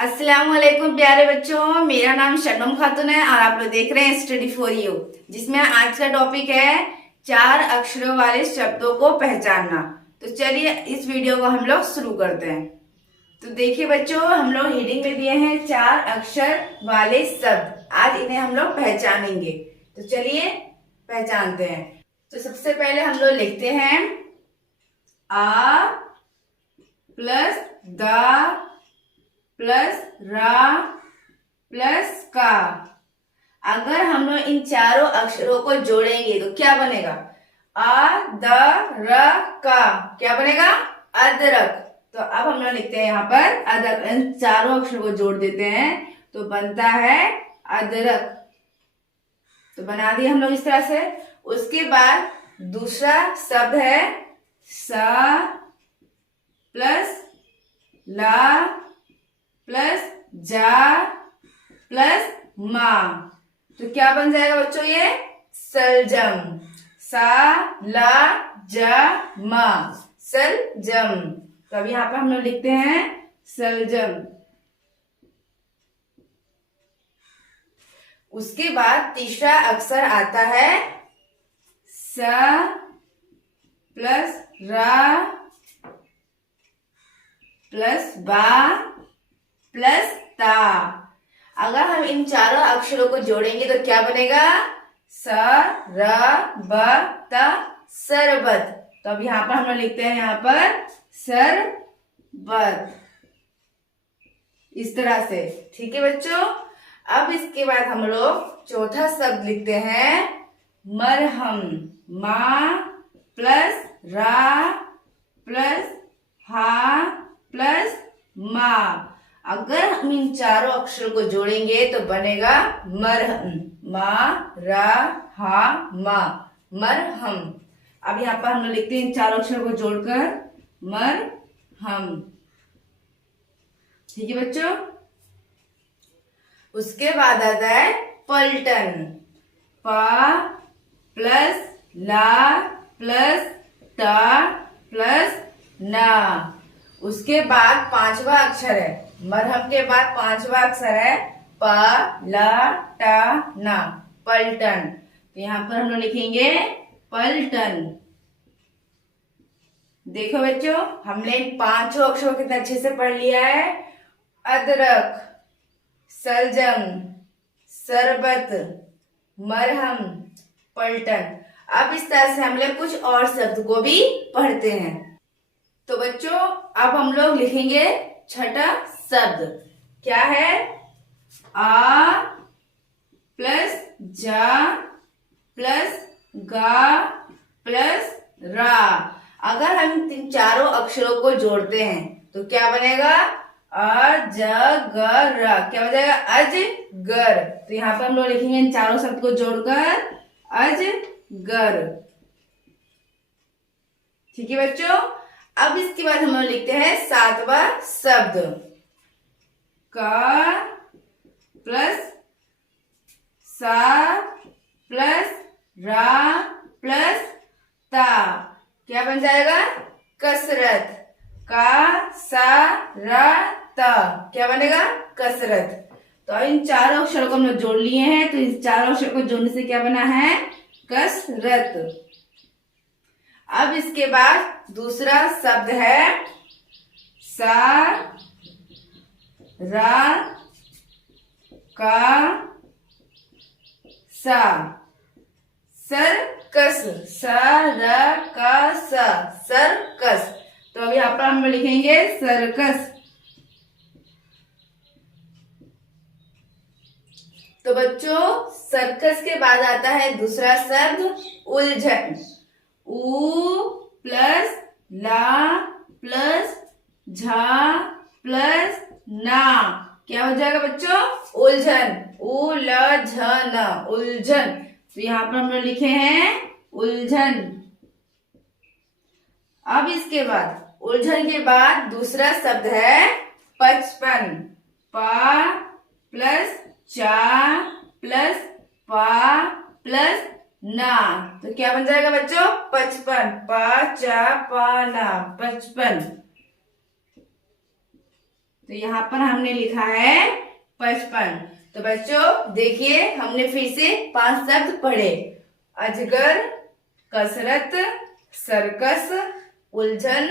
अस्सलाम वालेकुम प्यारे बच्चों, मेरा नाम शबनम खातून है और आप लोग देख रहे हैं स्टडी फॉर यू, जिसमें आज का टॉपिक है 4 अक्षरों वाले शब्दों को पहचानना। तो चलिए इस वीडियो को हम लोग शुरू करते हैं। तो देखिए बच्चों, हम लोग हेडिंग में दिए हैं 4 अक्षर वाले शब्द। आज इन्हें हम लोग पहचानेंगे। तो चलिए पहचानते हैं। तो सबसे पहले हम लोग लिखते हैं आ प्लस द प्लस रा प्लस का। अगर हम लोग इन चारों अक्षरों को जोड़ेंगे तो क्या बनेगा? आ द र का। क्या बनेगा? अदरक। तो अब हम लोग लिखते हैं यहाँ पर अदरक। इन चारों अक्षरों को जोड़ देते हैं तो बनता है अदरक। तो बना दिया हम लोग इस तरह से। उसके बाद दूसरा शब्द है सा प्लस ला प्लस जा प्लस मा। तो क्या बन जाएगा बच्चों? ये सलजम। सा ला जा मा, सलजम। तो अब यहाँ पर हम लोग लिखते हैं सलजम। उसके बाद तीसरा अक्षर आता है सा प्लस रा प्लस बा प्लस ता। अगर हम इन चारों अक्षरों को जोड़ेंगे तो क्या बनेगा? स र ब त सरबत। तो अब यहाँ पर हम लोग लिखते हैं यहाँ पर सरबत, इस तरह से। ठीक है बच्चों। अब इसके बाद हम लोग चौथा शब्द लिखते हैं मरहम। मा प्लस रा प्लस हा प्लस मा। अगर हम इन चारों अक्षरों को जोड़ेंगे तो बनेगा मरहम। मा रा हा मा, मरहम। अब यहाँ पर हम लोग लिखते हैं इन चारों अक्षरों को जोड़कर मरहम। ठीक है बच्चों। उसके बाद आता है पलटन। पा प्लस ला प्लस टा प्लस ना। उसके बाद पांचवा अक्षर है मरहम के बाद पांचवा अक्षर है पा ला टा ना, पलटन। तो यहाँ पर हम लोग लिखेंगे पलटन। देखो बच्चों, हमने इन पांचों अक्षरों को कितना अच्छे से पढ़ लिया है। अदरक, सलजम, सरबत, मरहम, पलटन। अब इस तरह से हम लोग कुछ और शब्द को भी पढ़ते हैं। तो बच्चों, अब हम लोग लिखेंगे छठा शब्द। क्या है? आ प्लस जा प्लस गा प्लस रा। अगर हम इन चारों अक्षरों को जोड़ते हैं तो क्या बनेगा? अजगर। क्या हो जाएगा? अजगर। तो यहाँ पर हम लोग लिखेंगे इन चारों शब्द को जोड़कर अजगर। ठीक है बच्चों। अब इसके बाद हम लोग लिखते हैं सातवां शब्द का प्लस सा प्लस रा प्लस ता। क्या बन जाएगा? कसरत। का सा रा ता, क्या बनेगा? कसरत। तो इन चारों अक्षरों को हम लोग जोड़ लिए हैं। तो इन चारों अक्षरों को जोड़ने से क्या बना है? कसरत। अब इसके बाद दूसरा शब्द है सा रा का सा, सर्कस। सा रा का सा, सर्कस। तो अब यहाँ पर हम लिखेंगे सर्कस। तो बच्चों, सर्कस के बाद आता है दूसरा शब्द उलझन। ऊ प्लस ला प्लस झा प्लस ना। क्या हो जाएगा बच्चों? उलझन। उ ल झ न, उलझन। तो यहाँ पर हम लोग लिखे हैं उलझन। अब इसके बाद उलझन के बाद दूसरा शब्द है पचपन। पा प्लस चा प्लस पा प्लस ना। तो क्या बन जाएगा बच्चों? 55। पा चा पा ना, 55। तो यहाँ पर हमने लिखा है 55। तो बच्चों देखिए, हमने फिर से 5 शब्द पढ़े। अजगर, कसरत, सर्कस, उलझन,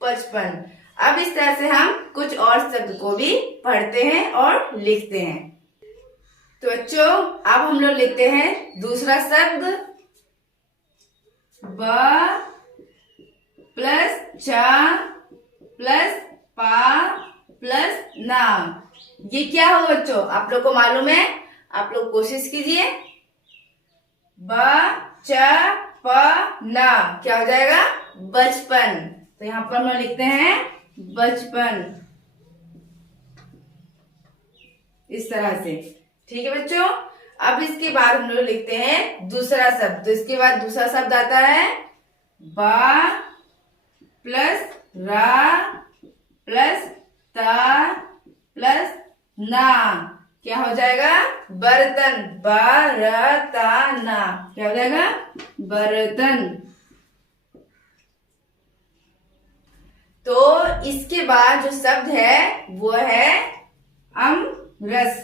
55। अब इस तरह से हम कुछ और शब्द को भी पढ़ते हैं और लिखते हैं। तो बच्चों अब हम लोग लिखते हैं दूसरा शब्द, ब प्लस चा प्लस पा प्लस ना। ये क्या हो बच्चों, आप लोग को मालूम है? आप लोग कोशिश कीजिए। ब च प ना क्या हो जाएगा? बचपन। तो यहाँ पर हम लोग लिखते हैं बचपन, इस तरह से। ठीक है बच्चों। अब इसके बाद हम लोग लिखते हैं दूसरा शब्द। तो इसके बाद दूसरा शब्द आता है बा प्लस रा प्लस ता प्लस ना। क्या हो जाएगा? बर्तन। बरताना क्या हो जाएगा? बर्तन। तो इसके बाद जो शब्द है वो है अमरस।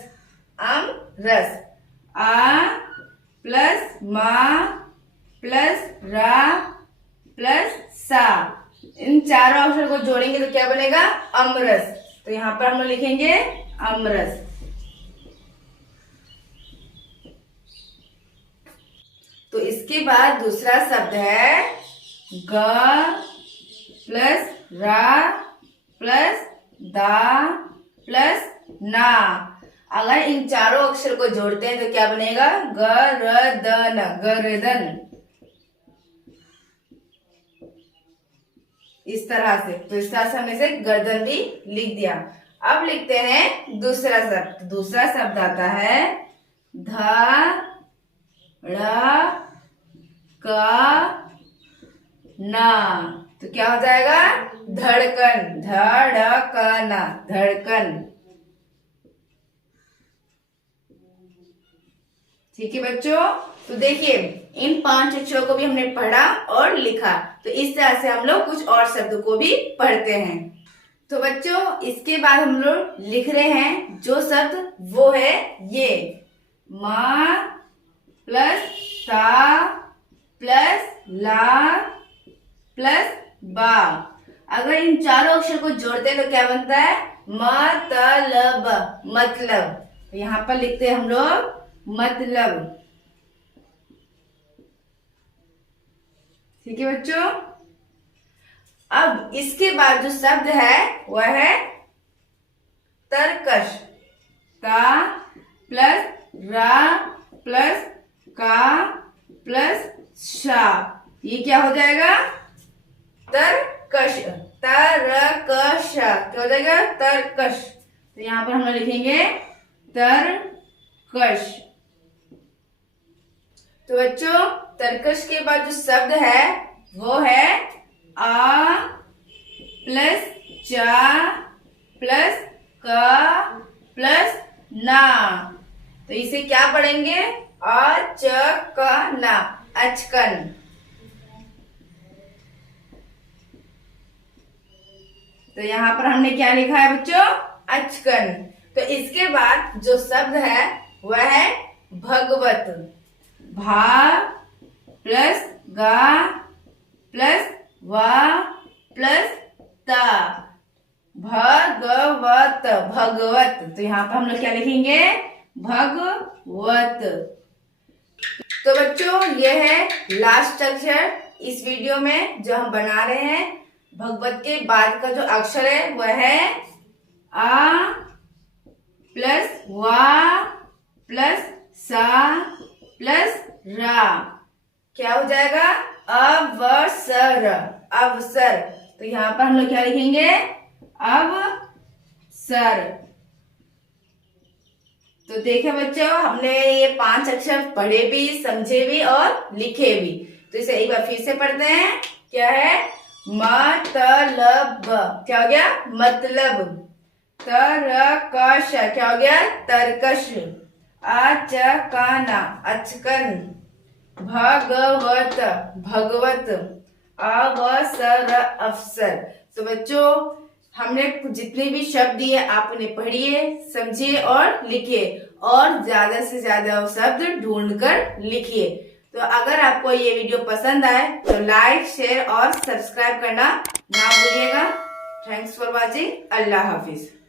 अमरस। आ प्लस मा प्लस रा प्लस सा, इन चारों अक्षर को जोड़ेंगे तो क्या बनेगा? अमरस। तो यहाँ पर हम लोग लिखेंगे अमरस। तो इसके बाद दूसरा शब्द है ग प्लस रा प्लस दा प्लस ना। अगर इन चारों अक्षर को जोड़ते हैं तो क्या बनेगा? गर्दन। गर्दन, इस तरह से। तो इस तरह से हमने से गर्दन भी लिख दिया। अब लिखते हैं दूसरा शब्द। दूसरा शब्द आता है ध ड़ क ना। तो क्या हो जाएगा? धड़कन। धड़कना, धड़कन। ठीक है बच्चों। तो देखिए, इन 5 अक्षरों को भी हमने पढ़ा और लिखा। तो इस तरह से हम लोग कुछ और शब्दों को भी पढ़ते हैं। तो बच्चों इसके बाद हम लोग लिख रहे हैं जो शब्द वो है ये माँ प्लस ता प्लस ला प्लस बा। अगर इन चारों अक्षर को जोड़ते हैं तो क्या बनता है? मतलब। मतलब। तो यहाँ पर लिखते हैं हम लोग मतलब। ठीक है बच्चों। अब इसके बाद जो शब्द है वह है तरकश। ता प्लस रा प्लस का प्लस शा। ये क्या हो जाएगा? तरकश। तरकश क्या हो जाएगा? तरकश। तो यहाँ पर हम लोग लिखेंगे तरकश। तो बच्चों तरकश के बाद जो शब्द है वो है आ प्लस चा प्लस का प्लस ना। तो इसे क्या पढ़ेंगे? अचकना। अचकन। तो यहाँ पर हमने क्या लिखा है बच्चों? अचकन। तो इसके बाद जो शब्द है वह है भगवत। भा प्लस गा प्लस वा प्लस ता। भगवत। भगवत। तो यहाँ पर हम लोग क्या लिखेंगे? भगवत। तो बच्चों ये है लास्ट अक्षर इस वीडियो में जो हम बना रहे हैं। भगवत के बाद का जो अक्षर है वह है आ प्लस वा प्लस सा प्लस रा। क्या हो जाएगा? अवसर। अवसर। तो यहाँ पर हम लोग क्या लिखेंगे? अवसर। तो देखे बच्चों, हमने ये 5 अक्षर पढ़े भी, समझे भी और लिखे भी। तो इसे एक बार फिर से पढ़ते हैं। क्या है? मतलब। क्या हो गया? मतलब। तरकश क्या हो गया? तरकश। अचकना। अचकन। भगवत। भगवत। अवसर। अवसर। तो बच्चों हमने जितने भी शब्द दिए आप उन्हें पढ़िए, समझिए और लिखिए और ज्यादा से ज्यादा शब्द ढूंढकर लिखिए। तो अगर आपको ये वीडियो पसंद आए तो लाइक, शेयर और सब्सक्राइब करना ना भूलिएगा। Thanks for watching. Allah Hafiz.